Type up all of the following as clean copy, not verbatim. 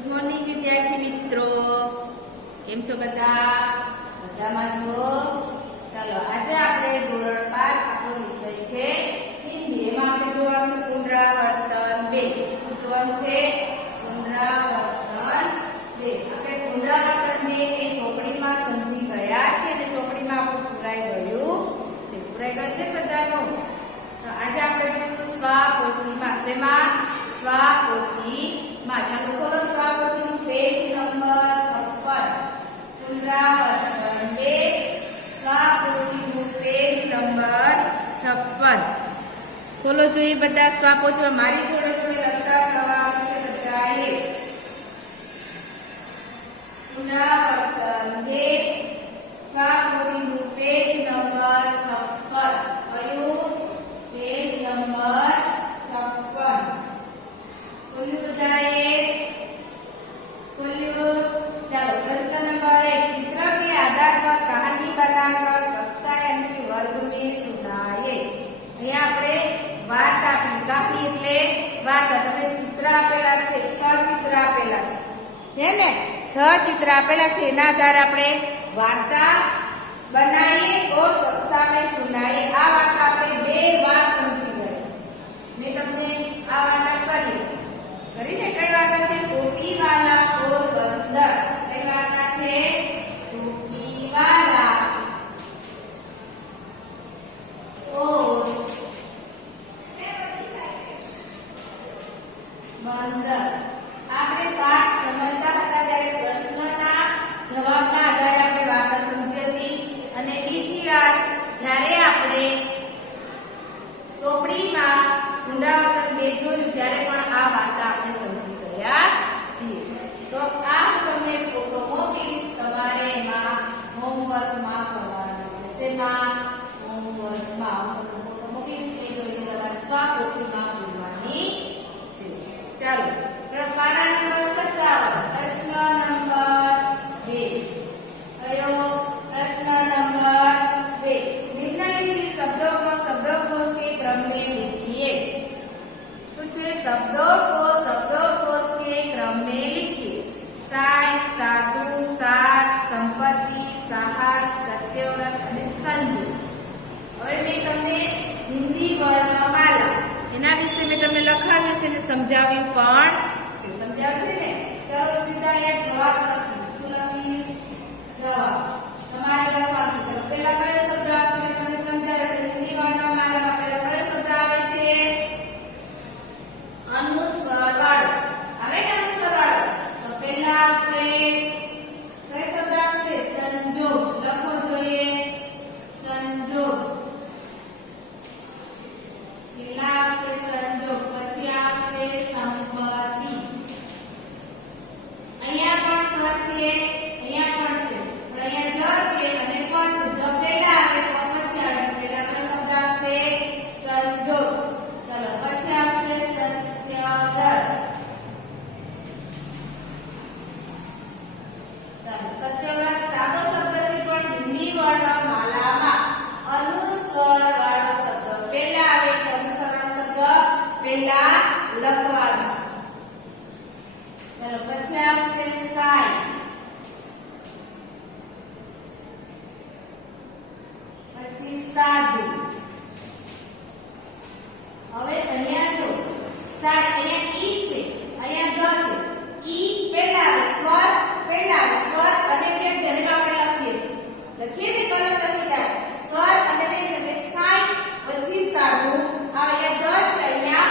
Good morning વિદ્યાર્થી મિત્રો, કેમ છો બધા? મજામાં છો? ચાલો આજે આપણે ધોરણ 5 આપણો વિષય છે હિન્દી. એમાં આપણે જોવાનું છે પુનરાવર્તન 2. શું જોવાનું છે? પુનરાવર્તન 2. આપણે પુનરાવર્તન 2 એ ચોપડીમાં સમજી ગયા છે અને ચોપડીમાં આપણું પૂરાઈ ગયું છે બધાનું. તો આજે આપણે જોઈશું સ્વાપોથીમાં. શેમાં? સ્વાપોથીમાં. ચાલો ખોલો સ્વાપોથીનું પેજ નંબર 56. પુનરાવર્તન 2 સ્વાપોથીનું પેજ નંબર 56 ખોલો. જોઈએ બધા સ્વાપોથીમાં. મારી જોડે લખતા જવાનું છે બધાએ. પુનરાવર્તન 2 સ્વાપોથીનું પેજ નંબર 56. કયું? Page number 56. ખોલ્યું બધાએ? ખોલ્યું? ચાલો प्रश्न नंबर 1. चित्र के आधार पर कहानी बनाकर कक्षा यानी वर्ग में सुनाइए. અહીંયા આપણે વાર્તા આપી. કહાની એટલે વાર્તા. તમે ચિત્ર આપેલા છે, 6 ચિત્ર આપેલા છે ને? 6 ચિત્ર આપેલા છે, એના આધારે આપણે વાર્તા बनाइए और कक्षा में सुनाइए. આ વાર્તા આપણે 2 વાર સમજી ગયા. મેં તમને આ વાર્તા કરીને કઈ વાર્તા છે? ટોપીવાલા और बंदर. કઈ વાર્તા છે? ટોપીવાલા और बंदर. આપણે પાઠ સમજતા હતા ત્યારે પ્રશ્નના જવાબના આધારે આપણે વાર્તા સમજી હતી. અને બીજી વાત, જ્યારે આપણે ચોપડીમાં પુનરાવર્તન 2 જોયું ત્યારે પણ આ વાર્તા આપણે સમજી ગયા છીએ. તો આ હું તમને ફોટો મોકલીશ, તમારે એમાં હોમવર્કમાં કરવાનું છે. શેમાં? હોમવર્કમાં ફોટો મોકલીશ, એ જોઈને તમારે સ્વાપોથીમાં પૂરવાની છે. ચાલો પાના નંબર 57. પ્રશ્ન નંબર 2. કયો? प्रश्न नंबर 2. निम्नलिखित शब्दों को शब्दकोश के क्रम में लिखिए. શું છે? शब्दकोश के क्रम में लिखिए. साई, साधु, सार, संपत्ति, साहस, सत्यव्रत અને સંજુ. હવે મેં તમને હિન્દી વર્ણમાલા એના વિશે મેં તમને લખાવ્યું છે અને સમજાવ્યું પણ છે. સમજાવ્યું છે ને? ચાલો સીધા અહીંયા જવાબ લખીશ. શું લખીશ? જવાબ તમારે લખવાનું છે. પહેલા કયો શબ્દ આવશે મેં તમને સમજાવ્યો. હિન્દી વર્ણમાલામાં પહેલા કયો શબ્દ આવે છે? અનુસ્વાર વાળો. આવે ને અનુસ્વાર વાળો? તો પહેલા આવશે કયો શબ્દ આવશે? સંજોગ. લખો જોઈએ સંજોગ. પહેલા આવશે સંજોગ, પછી આવશે સંપત્તિ. અહીંયા પણ સ છે, અહીંયા પણ છે, અહીંયા જ છે અને પછી જો પહેલા આવે તો પછી આવે. પહેલા કયો શબ્દ આવશે? સંજોગ. ચલો પછી આવશે સત્યવ્રત. સત્યવ્રત સાદો શબ્દ છે પણ હિન્દી વર્ણમાલામાં અનુસ્વાર વાળો શબ્દ પહેલા આવે. અનુસ્વાર વાળો શબ્દ પહેલા લખવાનો. ચલો પછી આવશે સાઈ. પછી સાધુ. હવે અહીંયા જો સાઈ, અહીંયા ઈ છે, અહીંયા ગ છે. ઈ પહેલા આવે, સ્વર પહેલા આવે. સ્વર અને વ્યંજન જેને આપણે લખીએ છીએ. લખીએ ને કલમ લખી જાય. સ્વર અને વ્યંજન એટલે સાઈ પછી સાધુ. અહીંયા ગ છે, અહીંયા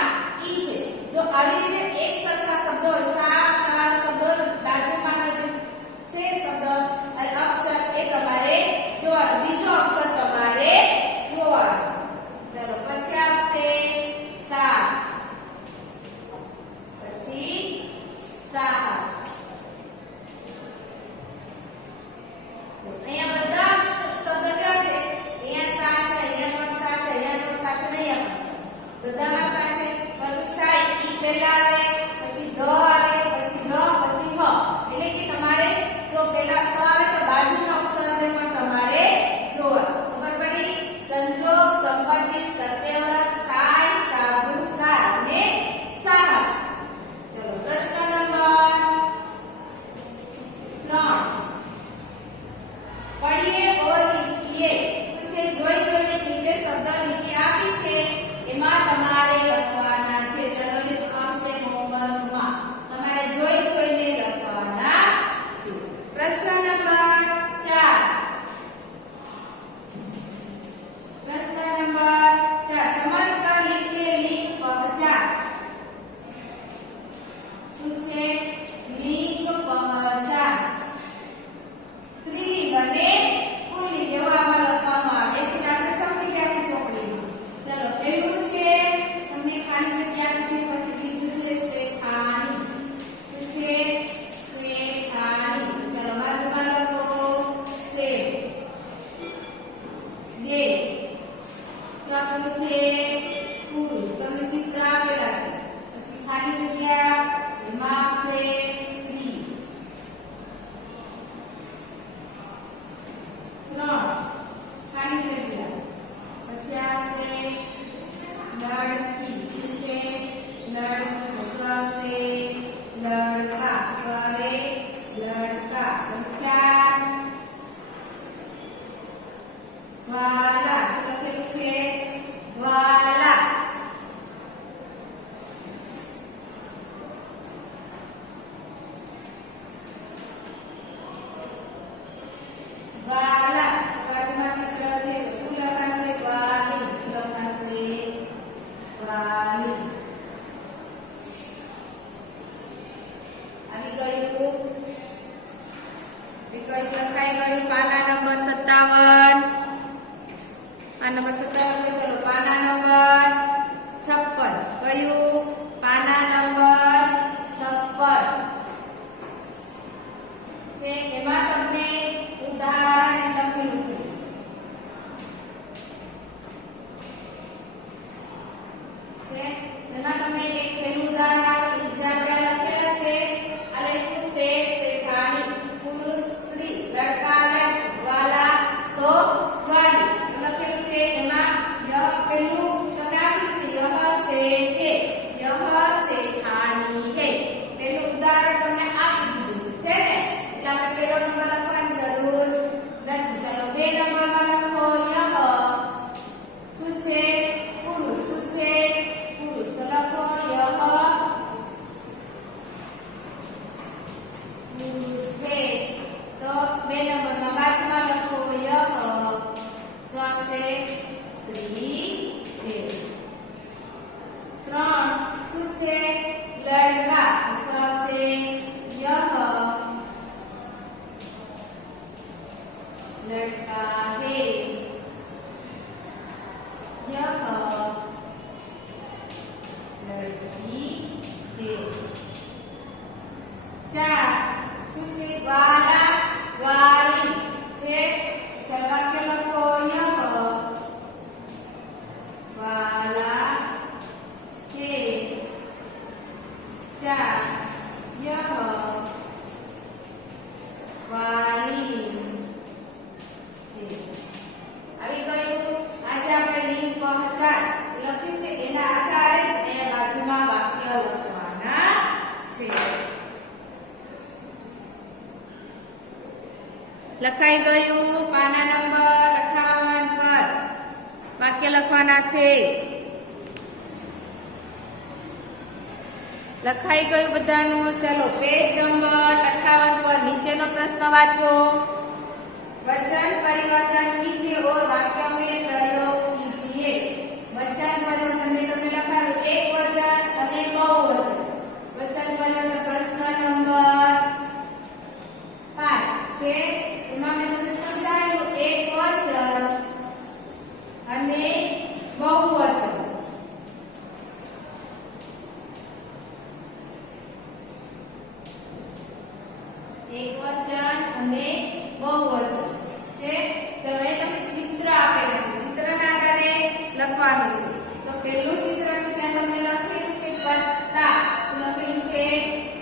ઈ છે. જો આવી રીતે એક સરખા શબ્દો હોય, સા સાળ શબ્દો બાજુમાં જે છે શબ્દ અને અક્ષર એ તમારે જોવાનો. બીજો અક્ષર તમારે જોવાનો. ચાલો પછી આવશે સા, પછી સાહસ. અહીંયા બધા શબ્દ ક્યાં છે? અહીંયા સા છે, અહીંયા પણ સા છે, અહીંયા પણ સા છે, અહીંયા પણ સા. બધામાં સા છે. પછી સાઈ ઈ પહેલા આવે, પછી ધ આવે, પછી ન, પછી હ. એટલે કે તમારે જો પહેલા સ આવે તો બાજુના અક્ષરને પણ તમારે જોવા. ખબર પડી? સંજોગ, સંપત્તિ, સત્યવ્રત, સાઈ, સાધુ, સાર અને સાહસ. ચલો પ્રશ્ન નંબર કયું પાના નંબર 57 પાના નંબર 57 ચલો પાના નંબર 56 કયું પાના નંબર 56 છે એમાં તમને ઉદાહરણ લખેલું છે એમાં તમને એક પહેલું ઉદાહરણ આપેલું છે જે આપણે લખેલા છે આ લખ્યું શેઠ શેઠાણી પુરુષ સ્ત્રી લડકા લડકી વાલા તો વાલી લખેલું છે એમાં યહ પહેલું તમને આપેલું છે યહ શેઠ હે યહ શેઠાણી હે પહેલું ઉદાહરણ તમને આપી દીધું છે ને એટલે આપણે પહેલો નંબર લખવાની જરૂર નથી ચાલો બે નંબરમાં લખો યહ શું છે પુરુષ શું છે પુરુષ તો લખો યહ પુરુષ છે તો બે નંબરમાં બાજુમાં લખો યહ સ્વ છે સ્ત્રી છે ત્રણ શું છે લડકા સ્વ છે યહ लड़का है यह लड़की है चार सूची वाला वाली छे चल वाक्य लखो यह वाला है चार यह वाली આવી ગયું આજે આપણે લિંક 1000 લખ્યું છે એના આધારે જ અહીંયા બાજુમાં વાક્ય લખવાના છે લખાઈ ગયું પાના નંબર 58 પર વાક્ય લખવાના છે લખાઈ ગયું બધાનું ચલો પેજ નંબર 58 પર નીચેનો પ્રશ્ન વાંચો वचन परिवर्तन कीजिए और वाक्य में प्रयोग कीजिए वचन परिवर्तन में तुमने लखा एक वचन અને बहुवचन वचन परिवर्तन प्रश्न नंबर 5 છે એમાં મેં તમને સમજાવ્યું એક વચન અને बहुवचन એક વચન અને बहुवचन છે તો એ તમને ચિત્ર આપેલા છે ચિત્રના આધારે લખવાનું છે તો પહેલું ચિત્ર છે ત્યાં તમને લખેલું છે પત્તા શું લખેલું છે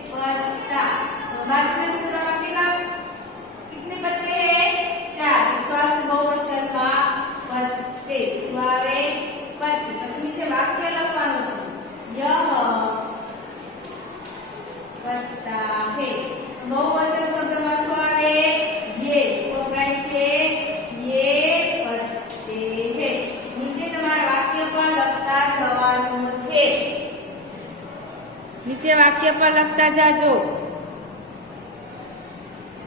પત્તા તો બાજુના ચિત્રમાં કેટલા कितने पत्ते हैं 4 तो स्व से बहुवचन માં पत्ते સ્વારે પત્તે પછી નીચે વાક્ય લખવાનું છે यह पत्ता है बहुवचन शब्दમાં સ્વારે ये वपराय છે ये पत्ते है નીચે તમારે વાક્ય પણ લખતા જવાનું છે નીચે વાક્ય પર લખતા જાજો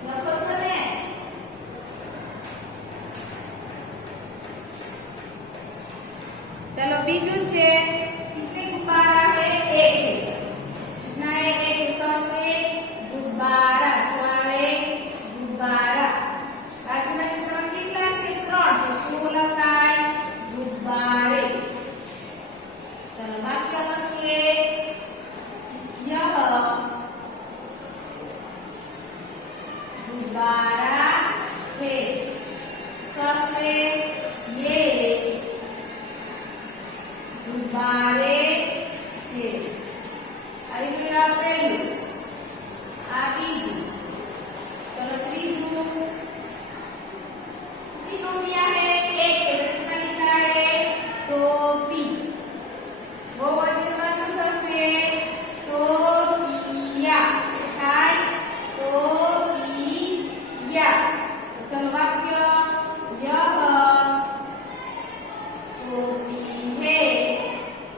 લખો છો ને चलो બીજું છે कितने गुब्बारा है एक है कितना है एक सौ से गुब्बारा स्वारे गुब्बारा बाजूના ચિત્રમાં કેટલા છે 3 તો શું લખાય ગુબ્બારે ચલો વાક્ય લખીએ यह गुब्बारा है सबसे ये गुब्बारे है આવી ગયું આ પહેલું આ બીજું चलो त्रीजू कितनी टोपियां है एक है तो कितना लिखा है टोपी बहुवचन में શું થશે टोपिया થાય टोपिया तो चलो वाक्य यह टोपी है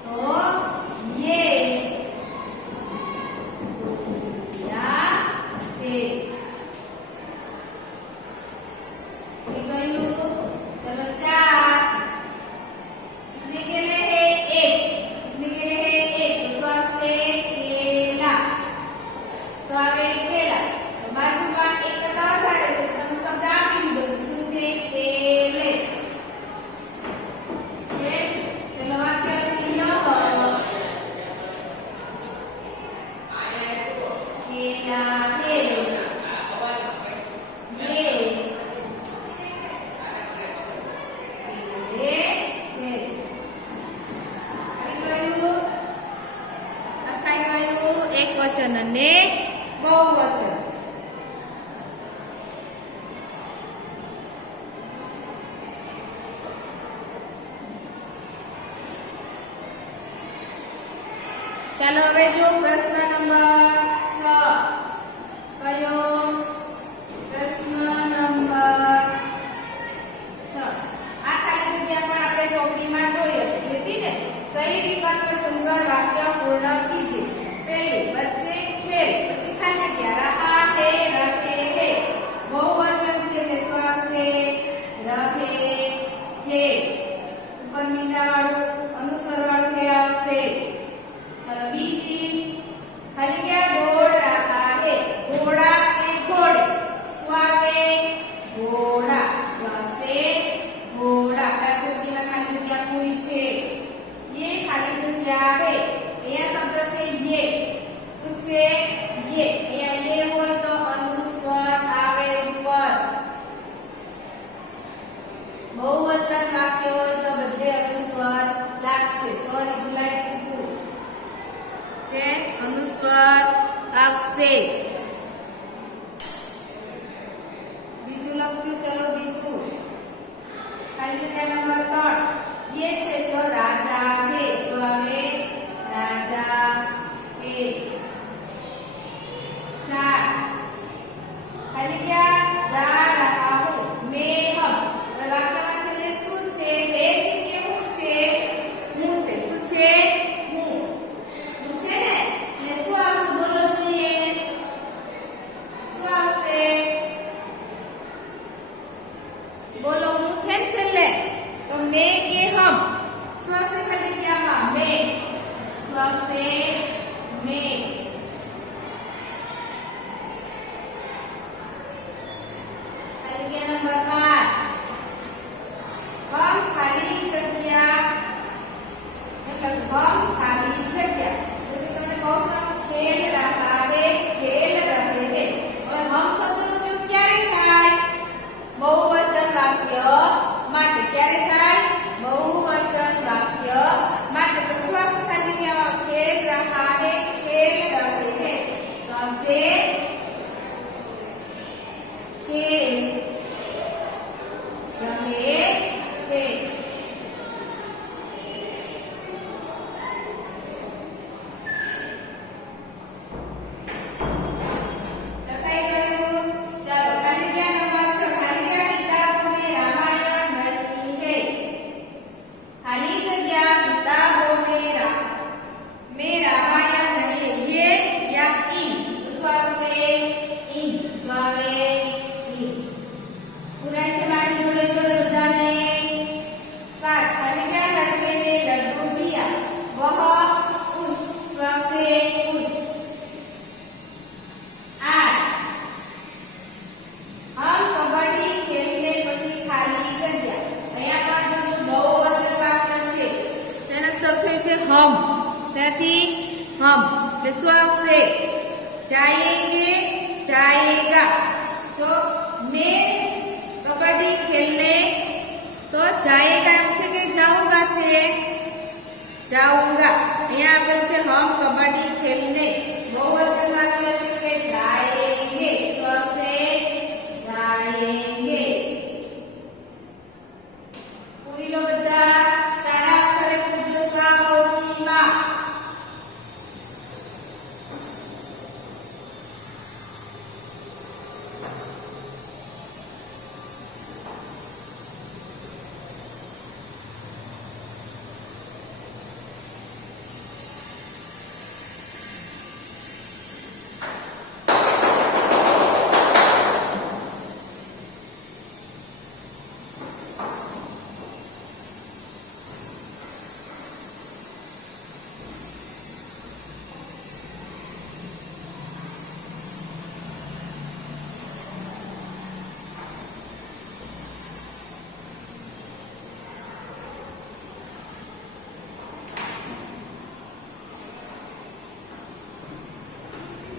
तो ये ગયા હે ये एक वचन અને બહુવચન ચાલો હવે જો પ્રશ્ન નંબર 6 કયો પ્રશ્ન નંબર 6 આ ખાલી જગ્યા પણ આપણે ચોપડીમાં જોઈએ હતી ને સહી વિકલ્પ સુંદર વાક્ય પૂર્ણ કીજીએ પહેલું બચ્ચે ખેલ પછી ખાલી જગ્યા રહા હે રહે હે બહુવચન છે ને સ્વાસે રહે હે ઉપર મીંડા વાળું અનુસર વાળું હે આવશે બીજી ખાલી જગ્યા દોડ રહા હે ઘોડા કે ઘોડે સ્વાવે ઘોડા સ્વાસે ઘોડા આ કોટીમાં ખાલી જગ્યા પૂરી છે ये खाली जग्या है અહીંયા શબ્દ છે ये શું છે ये અહીંયા ये હોય તો અનુસ્વાર આવે ઉપર બહુવચન વાક્ય હોય તો બધે અનુસ્વાર લાગશે સોરી ભૂલાઈ ગયું છે અનુસ્વાર આવશે બીજું લખ્યું ચલો બીજું ખાલી જગ્યા નંબર 3 ये છે તો રાજા હે સ્વામે રાજા હે 4 ખાલી જગ્યા જા રહા હો મેં હમ વાક્યમાં છે શું છે હે છે કે હું છે શું છે હું છે ને શું આવશે બોલો જોઈએ શું આવશે બોલો હું છે ને છેલ્લે तो मैं के हम स्व से खाली क्या मा मैं स्व से मैं खाली क्या नंबर 5 हम खाली जगह मतलब हम खाली जगह तो तुमने कौन सा खेल रहा है खेल रहे हैं और हम शब्द નો ઉપયોગ ક્યારે થાય બહુવચન વાક્ય માટે ક્યારે થાય બહુવચન વાક્ય માટે તો શ્વાસ ખાલી જગ્યા ખેલ રહા હે ખેલ રહે હે શ્વાસે ખેલ રહે હે हम साथी हम विश्वास से जाएंगे जाएगा जो मैं कबड्डी खेलने तो जाएगा एम छे के जाऊंगा छे जाऊंगा यहाँ पर छे हम कबड्डी खेलने बहुवचन वाक्य छे के जाएंगे तो से जाएंगे पूरी लो बता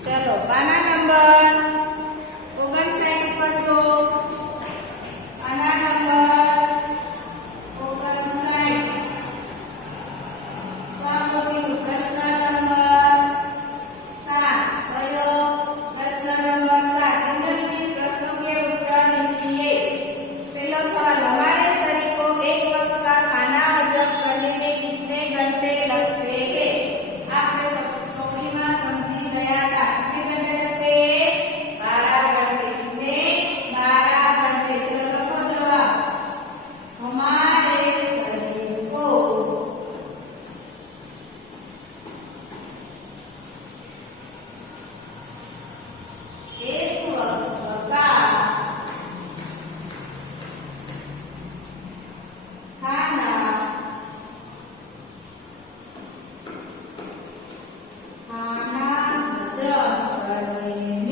चलो पाना नंबर નંબર 59 ઉપર જો આના નંબર 59 સ્વાગોતીનો પ્રશ્ન નંબર 7 કયો પ્રશ્ન નંબર 7 નિમ્નલિખિત प्रश्नों के उत्तर लिखिए पहला सवाल हमारे शरीर को एक वक्त का खाना हजम करने में कितने घंटे लगते हैं आपने टोकरी में समझी गया था कितने घंटे लगते हैं 12 घंटे कितने 12 घंटे चलो लखो जवाब हमारे शरीर को एक वक्त का खाना हजम करने में 12 घंटे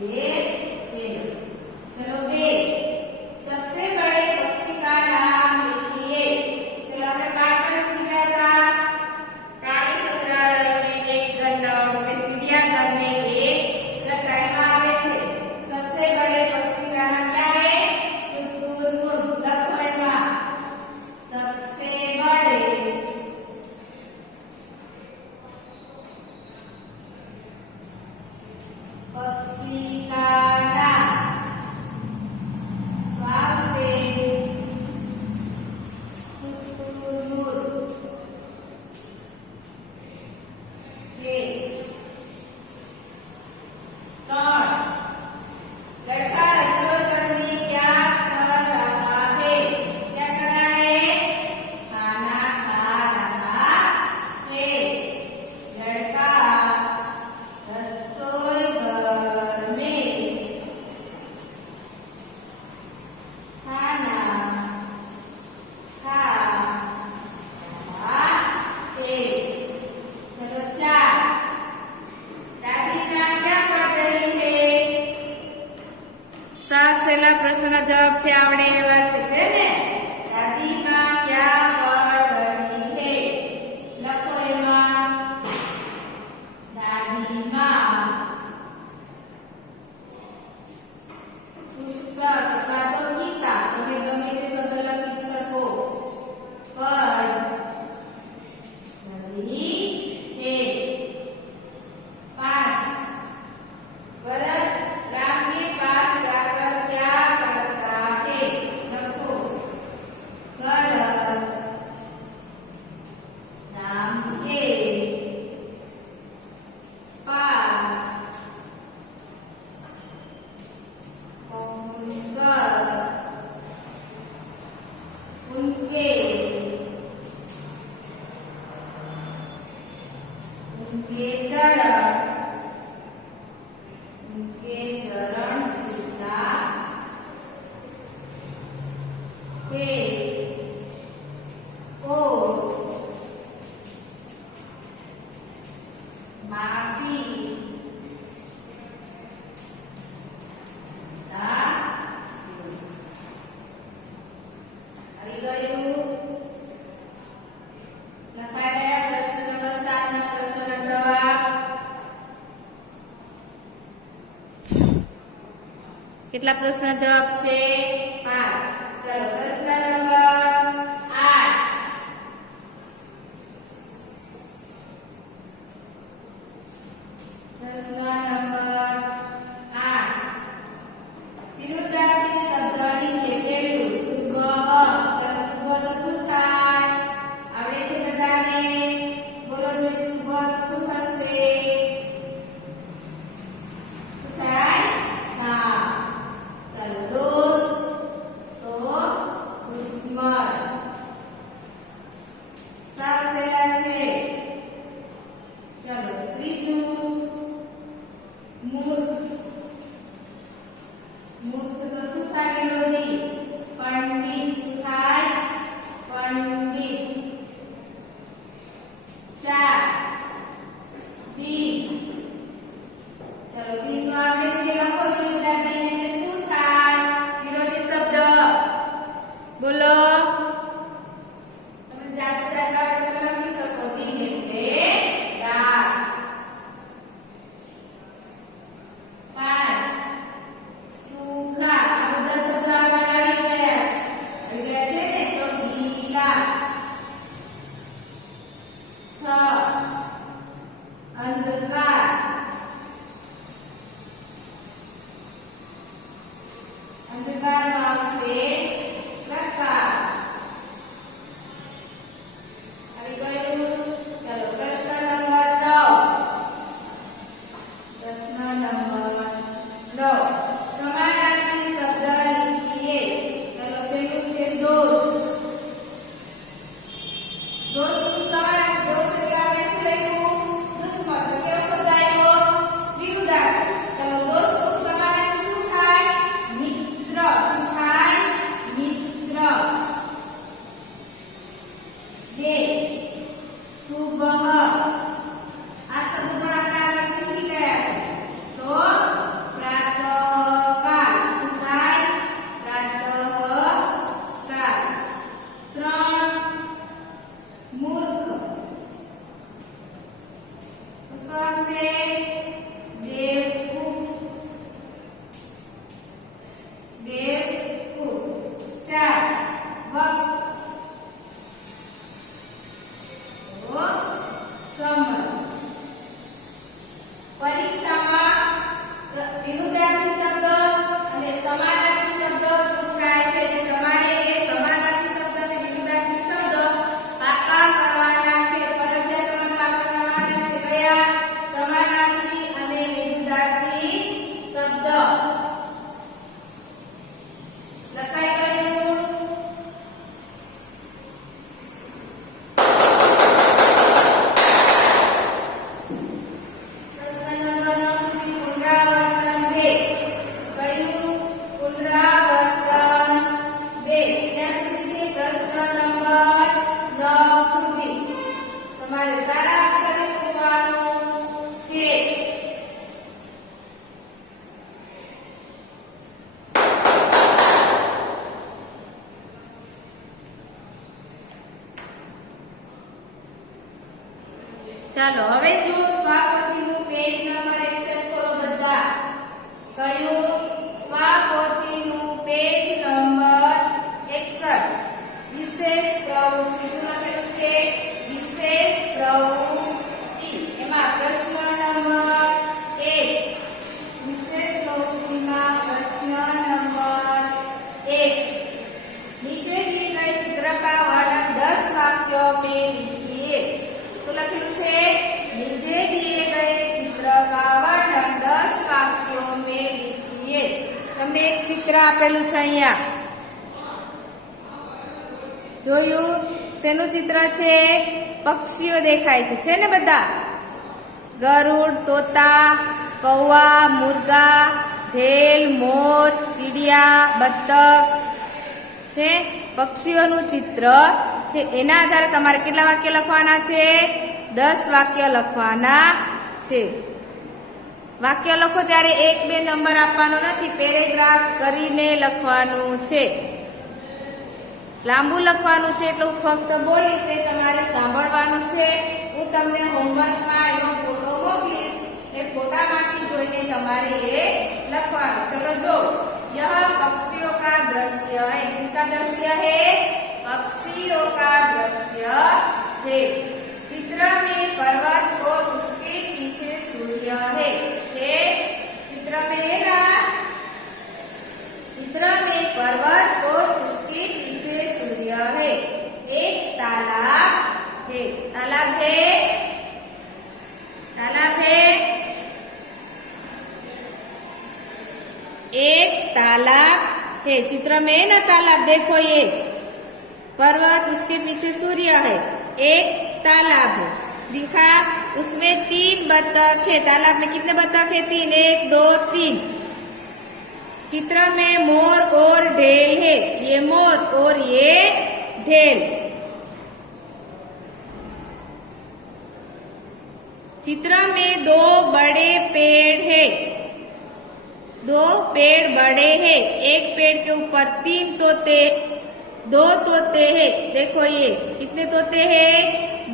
लगते हैं चलो बे सबसे बड़े पक्षी का नाम लिखिए चलो हमें पाठ में सीखा था प्राणी संग्रहालय में 1 घंटा और चिड़ियाघर में 1 घंटा एમાં આવે છે सबसे बड़े पक्षी का नाम क्या है शुतुरमुर्ग લખો એમાં सबसे बड़े पक्षी का नाम वाव से शुतुरमुर्ग है कौन लड़का रसोई घर में क्या कर रहा है क्या कर रहा है खाना खा रहा है लड़का रसोई घर में खाना खा रहा है चलो 4 दादी माँ क्या पढ़ रही है સાસેલા પ્રશ્નના જવાબ છે આવડે એવા છે ને દાદી માँ क्या पढ़ रही है લખો એમાં દાદી માँ પુસ્તક અથવા તો ગીતા તમે ગમે તે શબ્દ લખી શકો પઢ रही है 5 भरत राम के पास जाकर क्या करता है लखो भरत राम के पास पहुंचकर उनके चरण छूता है और माफी આવી ગયું લખાઈ ગયા પ્રશ્ન નંબર 7 ના પ્રશ્નના જવાબ કેટલા પ્રશ્ન જવાબ છે 5 ચલો પ્રશ્ન નંબર 8 પ્રશ્ન નંબર 8 વિરુદ્ધાર્થી શબ્દ લીખે પહેલું સુબહ ચલો સુબહ તો શું થાય આવડે છે બધાને બોલો જોઈએ સુબહ તો શું થશે શું થાય શામ चलो दोस्त तो दुश्मन सासेला छे चलो त्रीजू मूर्ख मूर्ख तो શું થાય વિરોધી પંડિત શું થાય પંડિત 4 દીપ ચલો દીપ માં આપણે જે લખો જોઈએ દીપ એટલે શું થાય વિરોધી શબ્દ શબ્દ લખાઈ ગયું. પ્રશ્ન નંબર 9 સુધી પુનરાવર્તન 2. કયું? પુનરાવર્તન 2. ત્યાં સુધીથી પ્રશ્ન નંબર 9 સુધી તમારે સારા અક્ષરે લખવાનું છે. ચાલો હવે જો સ્વાપોથીનું પેજ નંબર 61 ખોલો બધા. કયું? સ્વાપોથીનું પેજ નંબર 61. વિશેષ પ્રવૃત્તિ શું લખેલું છે? વિશેષ પ્રવૃત્તિ. એમાં પ્રશ્ન નંબર 1. વિશેષ પ્રવૃત્તિમાં પ્રશ્ન નંબર 1. નીચે दी गई चित्र का वर्णन 10 वाक्यों में लिखिए. શું લખેલું છે? નીચે दिए गए चित्र का वर्णन 10 वाक्यों में लिखिए. તમને એક ચિત્ર આપેલું છે અહીંયા. જોયું? શેનું ચિત્ર છે? પક્ષીઓ દેખાય છે ને બધા? ગરુડ, તોતા, કૌવા, મુર્ગા, ઢેલ, મોર, ચીડિયા, બતક છે. પક્ષીઓનું ચિત્ર છે. એના આધારે તમારે કેટલા વાક્ય લખવાના છે? 10 વાક્ય લખવાના છે. વાક્ય લખો ત્યારે 1-2 નંબર આપવાનો નથી, પેરેગ્રાફ કરીને લખવાનું છે. લાંબુ લખવાનું છે એટલે હું ફક્ત બોલીશ, તમારે સાંભળવાનું છે. હું તમને હોમવર્કમાં એનો ફોટો મોકલીશ, એ ફોટામાંથી જોઈને તમારે એ લખવાનું. ચલો જો, यह पक्षियों का दृश्य है. किसका दृश्य है? पक्षियों का दृश्य है. चित्र में पर्वत और उसके पीछे सूर्य है. चित्र में है ना? चित्र में पर्वत और उसके पीछे सूर्य है. एक तालाब है. तालाब है? तालाब है? एक तालाब है. चित्र में है ना तालाब? देखो ये पर्वत, उसके पीछे सूर्य है. एक तालाब है दिखा. उसमें 3 बतख है. तालाब में कितने बतख है? 3. 1 2 3. चित्र में मोर और ढेल है. ये मोर और ये ढेल. चित्र में 2 बड़े पेड़ है. 2 पेड़ बड़े हैं. एक पेड़ के ऊपर 3 तोते, 2 तोते हैं. देखो ये कितने तोते हैं?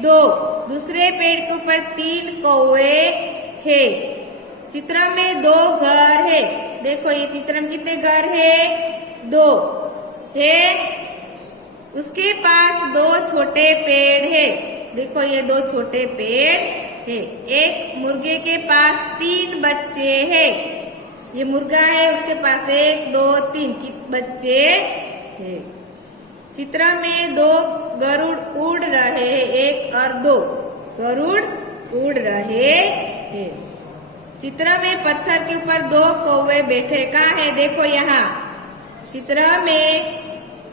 2. दूसरे पेड़ के ऊपर 3 कौवे हैं. चित्र में 2 घर है. देखो ये चित्र में कितने घर है? 2 है. उसके पास 2 छोटे पेड़ है. देखो ये 2 छोटे पेड़ है. एक मुर्गे के पास 3 बच्चे हैं. ये मुर्गा है, उसके पास 1 2 3 बच्चे हैं. चित्र में 2 गरुड़ उड़ रहे हैं. 1 और 2 गरुड़ उड़ रहे हैं. चित्र में पत्थर के ऊपर 2 कौवे बैठे. कहाँ है? देखो यहाँ. चित्र में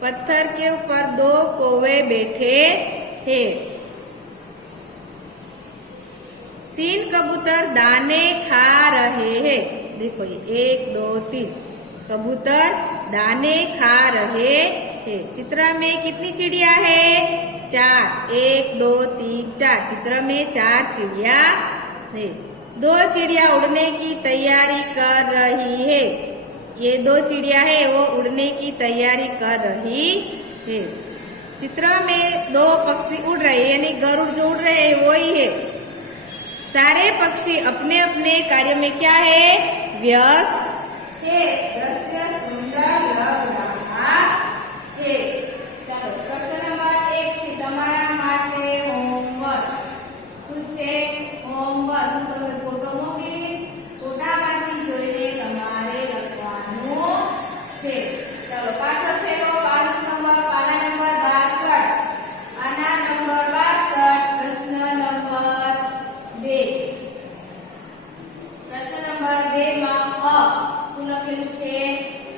पत्थर के ऊपर 2 कौवे बैठे हैं. 3 कबूतर दाने खा रहे हैं. देखो ये 1 2 3 कबूतर दाने खा रहे हैं. चित्र में कितनी चिड़िया है? 4. 1 2 3 4. चित्र में 4 चिड़िया है. 2 चिड़िया उड़ने की तैयारी कर रही है. ये 2 चिड़िया है वो उड़ने की तैयारी कर रही है. चित्र में 2 पक्षी उड़ रहे हैं, यानी गरुड़ जो उड़ रहे हैं वही है. सारे पक्षी अपने अपने कार्य में क्या है? व्यस्त है. दृश्य सुंदर लग रहा है. चलो प्रश्न नंबर 1 થી તમારા માટે હોમવર્ક. શું છે? હોમવર્ક. હું તમને ફોટો મોકલીશ, ફોટામાંથી જોઈને તમારે લખવાનું છે. ચલો પાછળ ફેરો. પાના નંબર 62. આના નંબર 62. પ્રશ્ન નંબર 2. પ્રશ્ન નંબર 2 માં જોયું છે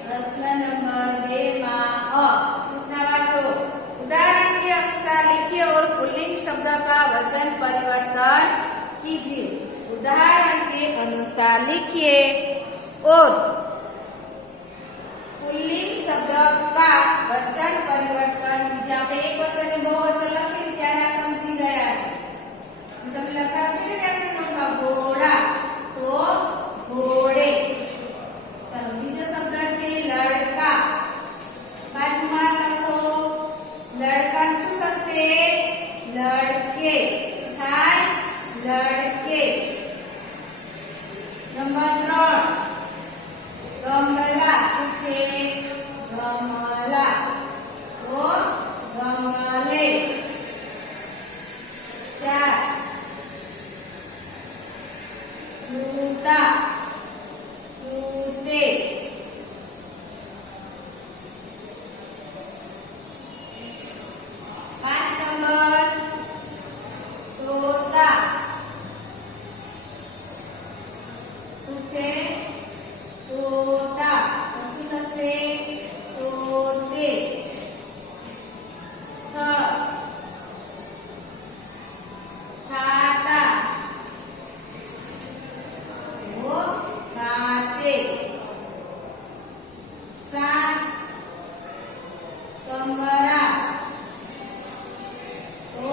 પ્રશ્ન નંબર 2 માં અ सूचना वाचो उदाहरण के अनुसार लिखिए और पुल्लिंग शब्द का वचन परिवर्तन कीजिए उदाहरण के अनुसार लिखिए और पुल्लिंग शब्द का वचन परिवर्तन कीजिए આપણે એક વચન ને બહુવચન લખીને ત્યારે આ સમજી ગયા છે તમે લખાવ છે ને આપણે નોટમાં ઘોડા તો ઘોડે ચાલો બીજો શબ્દ છે લડકા બાજુમાં લખો લડકા શું થશે લડકે થાય લડકે નંબર 3 ગમલા શું છે ગમલા તો ગમલે 4 जूता जूते 5 नंबर तोता શું છે તોતા શું થશે તોતે 6 छाता वो छाते 7 कमरा तो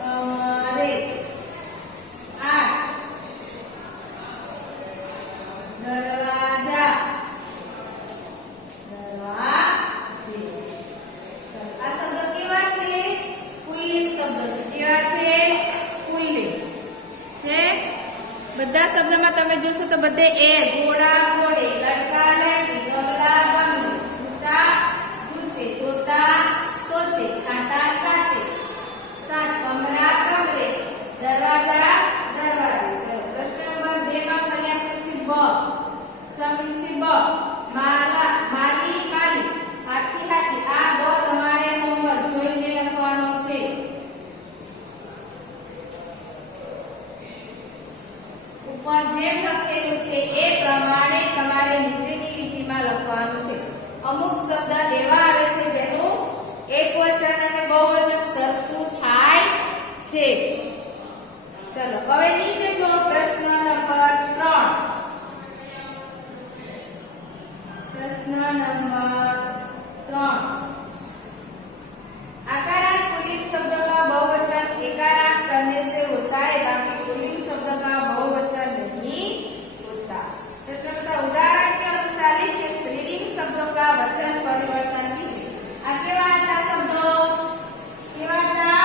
कमरे 8 दरवाजा दरवाजे આ શબ્દ કેવા છે પુલ્લિંગ શબ્દ કેવા છે પુલ્લિંગ છે બધા શબ્દમાં તમે જોશો તો બધે એ ઘોડા ઘોડે લડકા લડકી ગમલા ગમલે જૂતા જૂતે તોતા તોતે છાંટા છાંટે 7 કમરા કમરે દરવાજા દરવાજે ચલો પ્રશ્ન નંબર 2 માં ફરી આપણે છે બ સમ છે બ માલા માલી માલી હાથી હાથી આ બ તમારે હોમવર્ક જોઈને લખવાનો છે ઉપર જેમ લખેલું છે એ પ્રમાણે તમારે નીચેની લીટીમાં લખવાનું છે અમુક શબ્દ એવા આવે છે જેનું એકવચન અને બહુવચન સરખું થાય છે ચલો હવે નીચે જો પ્રશ્ન નંબર 3 प्रश्न नंबर 3 आकारांत पुल्लिंग शब्द का बहुवचन एकारांत करने से होता है बाकी पुल्लिंग शब्द का बहुवचन नहीं होता प्रश्न बता उदाहरण के अनुसार लिखिए स्त्रीलिंग शब्दों का वचन परिवर्तन कीजिए आ केवा હતા શબ્દો કેવા હતા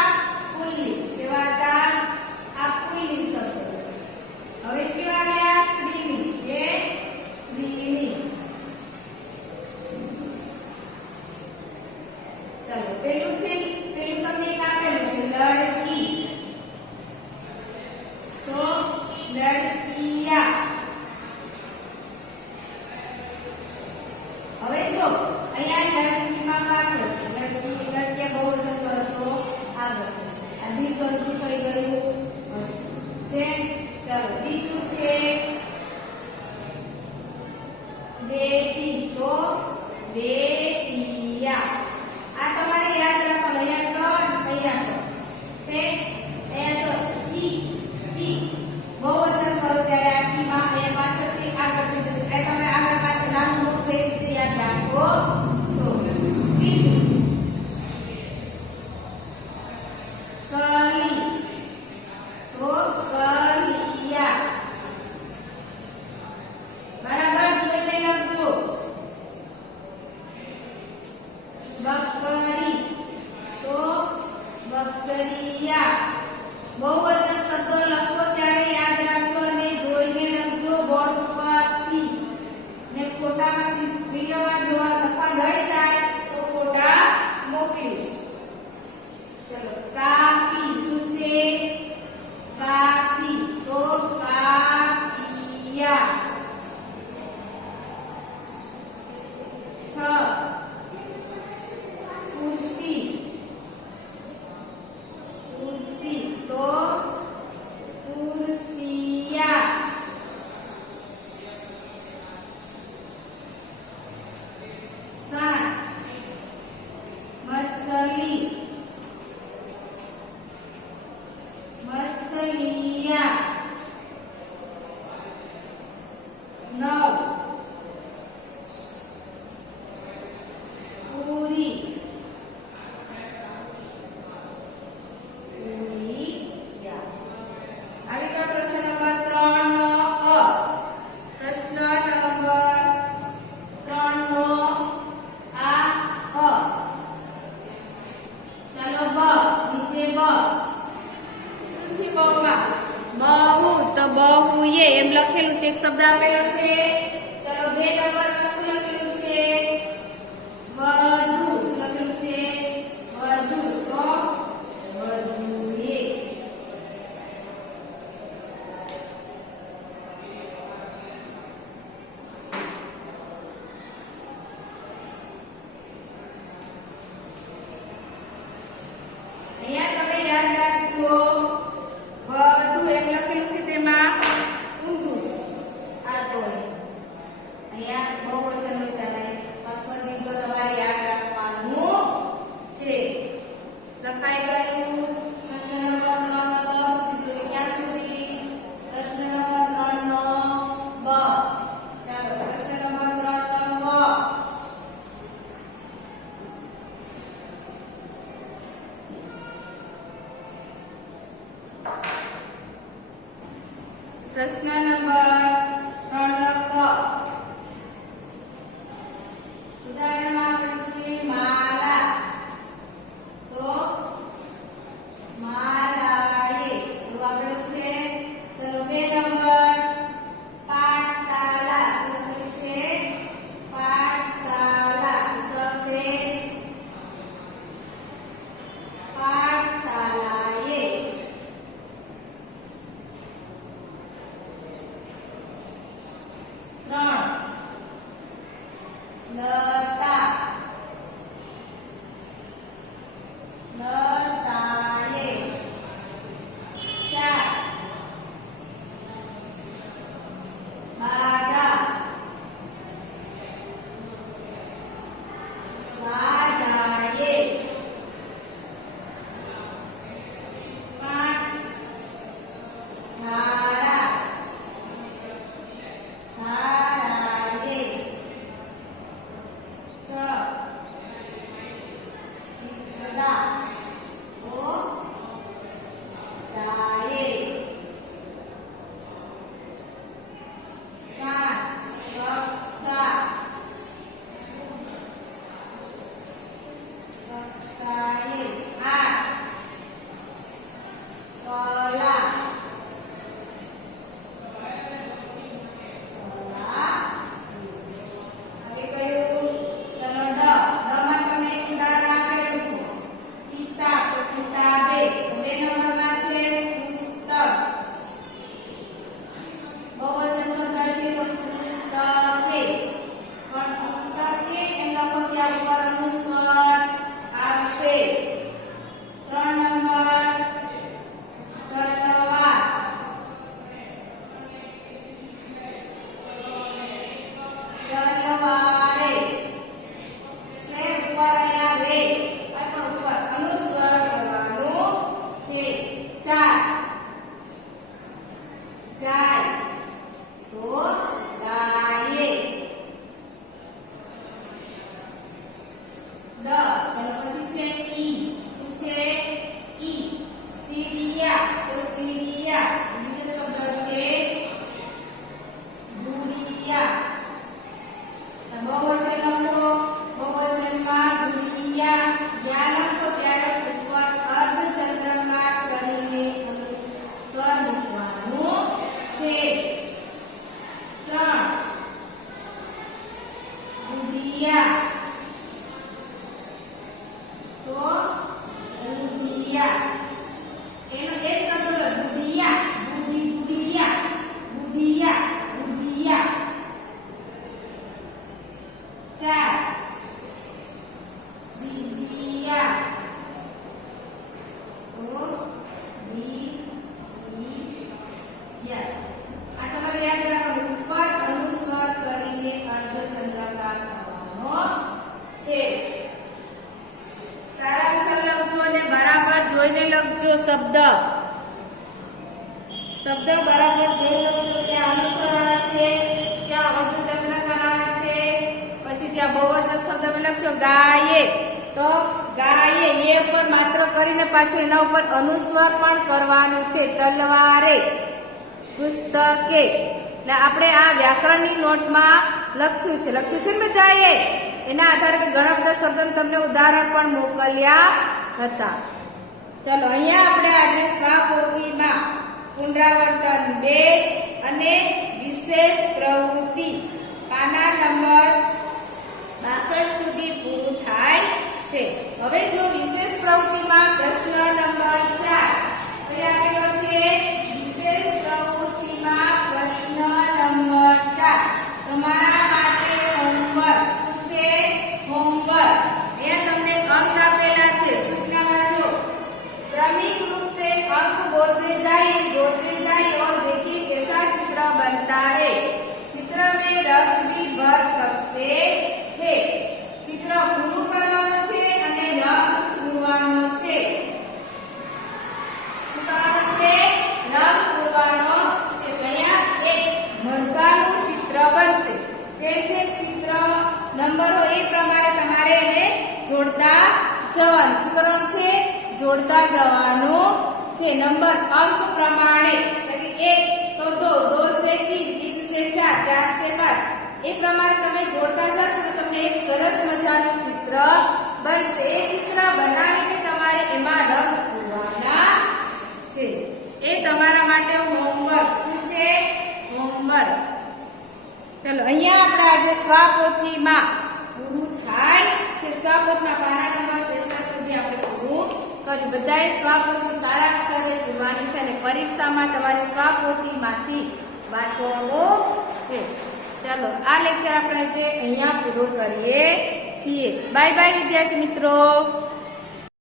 પુલ્લિંગ કેવા હતા આ પુલ્લિંગ શબ્દ હવે કેવા આવ્યા સ્ત્રીલિંગ એ સ્ત્રીલિંગ चलो पेलू તમને એક આપેલું છે લડકી તો લડકિયા હવે જો અહીંયા લડકીમાં પાછળ છે લડકી લડકિયા બહુવચન કરો તો આગળ છે આ દીર્ઘ શું થઈ ગયું હશે ચાલો બીજું છે બેટી તો બેટિયા આ તમારે યાદ રાખવાનું અહીંયા તો છે અહીંયા તો કી બહુવચન કરો ત્યારે આ કી માં એ પાછળ છે આગળ થઈ જશે એટલે તમે આગળ પાછળ નાનું મોટું એવી રીતે યાદ રાખો છો ત્રીજું કલી તો કલિયા બરાબર જોઈને લખજો बकरी तो बकरिया बहुवचन शब्द लखो त्यारे याद राखो અને જોઈને લખજો બોર્ડ ઉપરથી ને ફોટામાંથી વિડિયોમાં જોવા લખવા રહી જાય તો ફોટા મોકલીશ ચલો કાપી શું છે કાપી તો કાપિયા 6 कुर्सी कुर्सी तो कुर्सिया શબ્દ આપેલો છે. ચલો 2 નંબરમાં શું લખેલું છે? વધુ. શું લખેલું છે? વધુ. તો વધુએ. અહીંયા તમે યાદ રાખજો, વધુ એમ લખેલું છે તેમાં ઊંધું છે. આ જોડે અહીંયા બહુવચન લીધા અસ્વદી તો તમારે યાદ રાખવાનું છે. લખાઈ ગયું. પ્રશ્ન નંબર 3 નો બ સુધી જોઈએ. ક્યાં સુધી? પ્રશ્ન નંબર 3 નો બ. ચાલો પ્રશ્ન નંબર 3 નો બ. પ્રશ્ન નંબર 3 નો ક. ઉદાહરણમાં આપેલું છે માલા. તો માલાએ એવું આપેલું છે. ચલો 2 નંબર પાઠશાલા. શું લખેલું છે? પાઠશાલા. થશે પાઠશાલાએ. 3 લતા. લતાએ. 4 બાધા. બાધાએ. 5 ધારા. ધારાએ. 6 દીપડા. ઓ દાએ. 7 કક્ષા. કક્ષાએ. 8 કલા. હવે કયું? ચલો ડ. ડમાં તમને એક ઉદાહરણ આપેલું છે. કિતાબ. તો કિતાબે. 2 નંબરમાં છે પુસ્તક. બહુવચન શબ્દ છે તો પુસ્તકે. પણ પુસ્તકે એમ લખો ત્યાં ઉપર અનુસ્વાર આવશે. 3 નંબર તલવાર. તલવારે. છે ઉપર અહીંયા રે. આ પણ ઉપર અનુસ્વાર કરવાનું છે. 4 ગાય. તો ગાયે. દ. એનો પછી છે ઈ. શું છે? ઈ. ચીડિયા. તો ચીડિયા. બીજો શબ્દ છે ગુડિયા. બહુવચન લખો. બહુવચનમાં ગુડિયા. યા લખો ત્યારે ઉપર અર્ધચંદ્રકાર કરીને સ્વર મૂકવાનું છે. 3 ગુડિયા. તો ગુડિયા. એનો એ શબ્દ ગુડિયા. ગુડિયા. ગુડિયા. ગુડિયા. 4 દીદિયા. તો દીદિયા. આ તમારે યાદ રાખવાનું. ઉપર અનુસ્વાર કરીને અર્ધચંદ્રાકાર કરવાનો છે. સારા અક્ષર લખજો અને બરાબર જોઈને લખજો શબ્દ. શબ્દ બરાબર જોઈ લખજો. ત્યાં અનુસ્વાર આવે છે, ત્યાં અર્ધચંદ્રાકાર આવે છે. પછી ત્યાં બહુવચન શબ્દ મેં લખ્યો ગાયે. તો ગાયે એ પર માત્ર કરીને પાછું એના ઉપર અનુસ્વાર પણ કરવાનું છે. તલવારે. પુસ્તકે. એટલે આપણે આ વ્યાકરણની નોટમાં લખ્યું છે ને બધાએ. એના આધારે ઘણા બધા શબ્દો તમને ઉદાહરણ પણ મોકલ્યા હતા. ચલો અહીંયા આપણે આજે સ્વપોથીમાં પુનરાવર્તન 2 અને વિશેષ પ્રવૃત્તિ પાના નંબર 62 સુધી પૂરું થાય છે. હવે જો વિશેષ પ્રવૃત્તિમાં પ્રશ્ન નંબર 4 કઈ આપેલો છે? વિશેષ પ્રવૃત્તિમાં પ્રશ્ન નંબર 4 તમારા માટે હોમવર્ક. શું છે? હોમવર્ક. અહીંયા તમને અંક આપેલા છે. સૂચનામાં જો क्रमिक रूप से अंक बोलते जाइए, जोड़ते जाइए और देखिए कैसा चित्र बनता है. चित्र में रंग भी भर सकते हैं. चित्र पूરું કરવાનું છે અને રંગ પૂરવાનો છે. શું કરવાનું છે? રંગ પૂરવાનો છે. અહીંયા એક મરઘાનું ચિત્ર બનશે. જેમ જેમ ચિત્ર નંબર હોય એ પ્રમાણે તમારે એને જોડતા જવાનું. શું કરવાનું છે? જોડતા જવાનું છે. નંબર અંક પ્રમાણે એક તો 2 से 3 3 से 4 4 से 5 એ પ્રમાણે તમે જોડતા જશો તો તમને એક સરસ મજાનું ચિત્ર બનશે. એ ચિત્ર બનાવીને તમારે એમાં રંગ પૂરવાના છે. એ તમારા માટે હોમવર્ક. શું છે? હોમવર્ક. ચલો અહીંયા આપણે આજે સ્વપોથીમાં પૂરું થાય છે. સ્વપોથીના પાના નંબર 63 સુધી આપણે પૂરું કરી. બધાએ સ્વપોથી સારા અક્ષરે પૂરવાની છે અને પરીક્ષામાં તમારે સ્વપોથીમાંથી વાંચવાનું છે. ચાલો આ લેક્ચર આપણે જે અહીંયા પૂરો કરીએ છીએ. બાય બાય વિદ્યાર્થી મિત્રો.